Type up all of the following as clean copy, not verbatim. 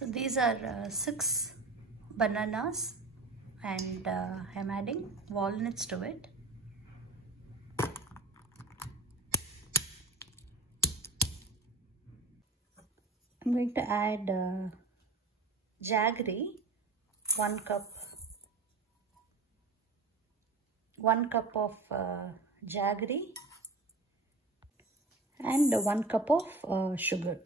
So these are 6 bananas, and I'm adding walnuts to it. I'm going to add jaggery, 1 cup of jaggery, and 1 cup of sugar.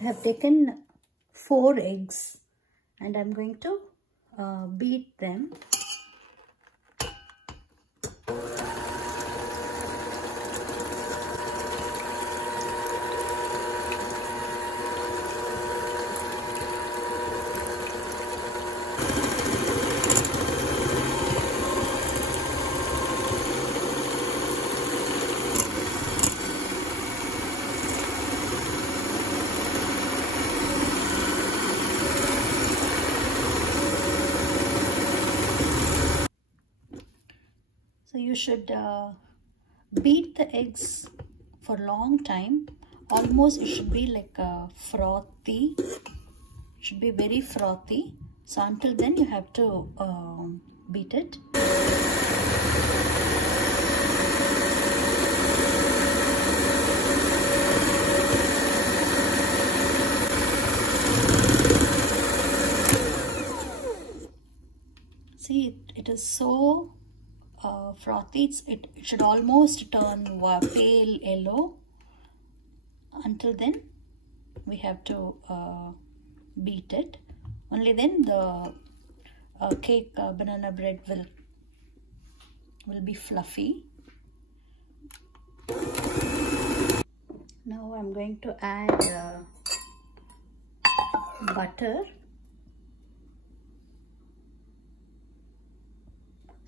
I have taken 4 eggs and I'm going to beat them. So you should beat the eggs for a long time. Almost it should be like frothy. It should be very frothy. So until then you have to beat it. See, it is so frothy. It should almost turn pale yellow. Until then we have to beat it. Only then the cake banana bread will be fluffy. Now I'm going to add butter.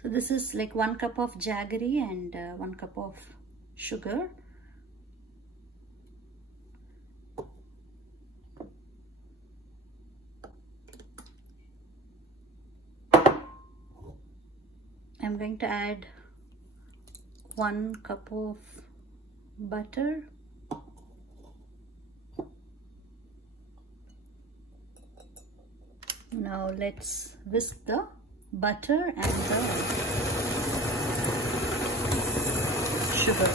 So this is like 1 cup of jaggery and 1 cup of sugar. I'm going to add 1 cup of butter. Now let's whisk the butter and the sugar.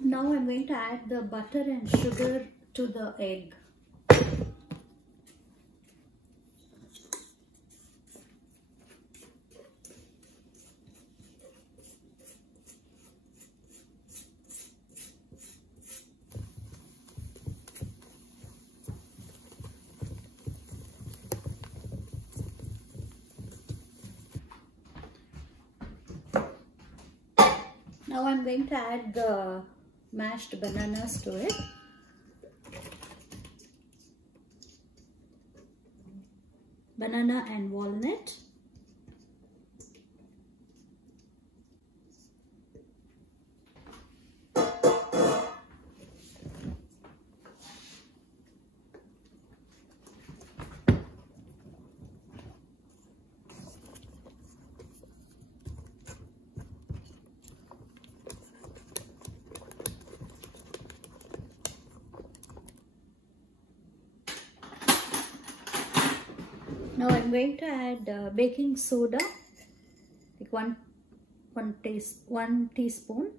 Now I'm going to add the butter and sugar to the egg. Now I'm going to add the mashed bananas to it. Banana and walnut. Now I'm going to add baking soda, like one teaspoon,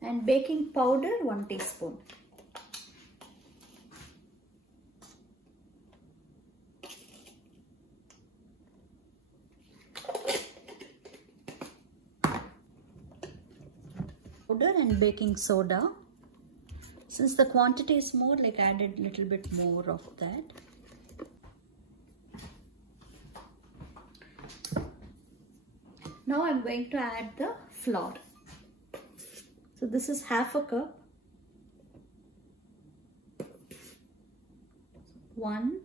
and baking powder 1 teaspoon. Powder and baking soda. Since the quantity is more, like added a little bit more of that. Now I'm going to add the flour. So this is half a cup. 1,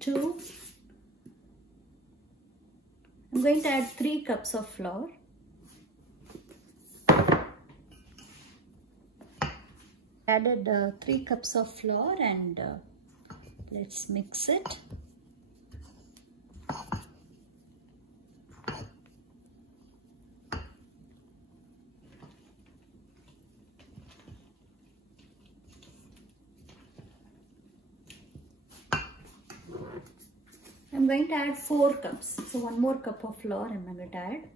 2, I'm going to add 3 cups of flour. Added 3 cups of flour and let's mix it. I'm going to add 4 cups. So 1 more cup of flour I'm going to add.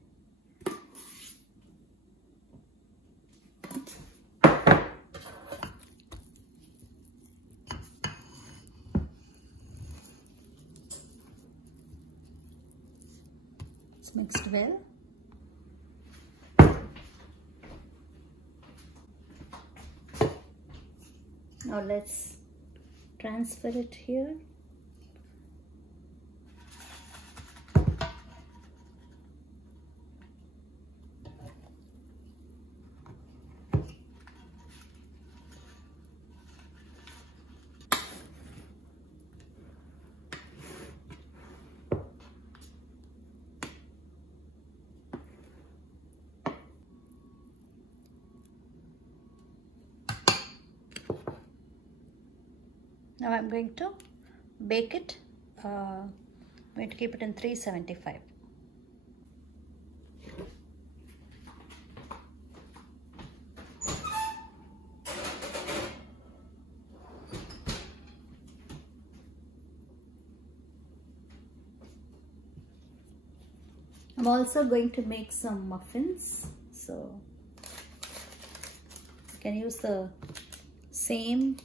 It's mixed well. Now let's transfer it here. Now I'm going to bake it. I'm going to keep it in 375. I'm also going to make some muffins, so you can use the same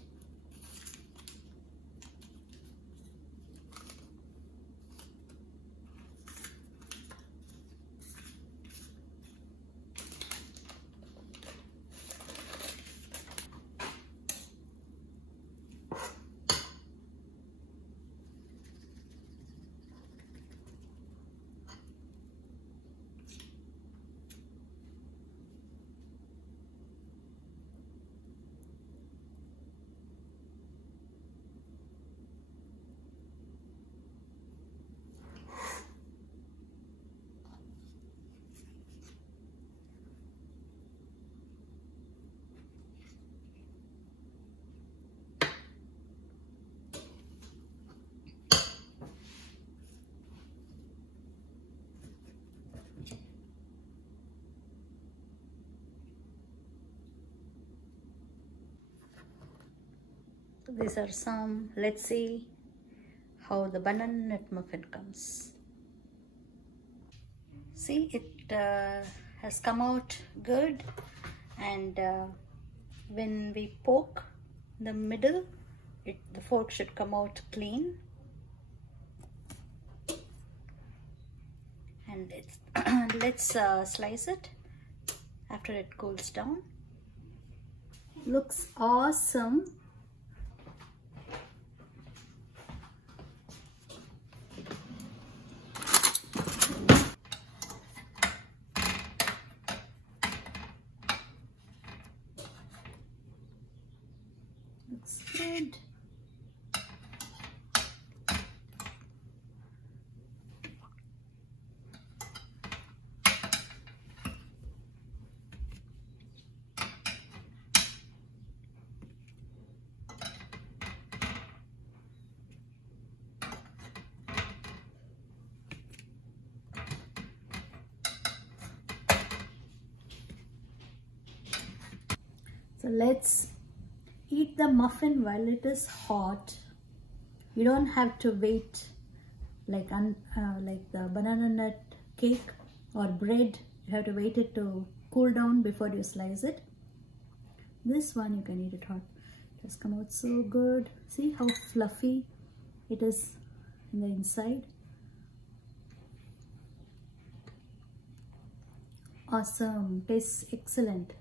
These are some. Let's see how the banana nut muffin comes. See, it has come out good, and when we poke the middle, the fork should come out clean. And let's slice it after it cools down. Looks awesome. Looks good. So let's eat the muffin while it is hot. You don't have to wait like the banana nut cake or bread. You have to wait it to cool down before you slice it. This one you can eat it hot. It has come out so good. See how fluffy it is in the inside. Awesome. Tastes excellent.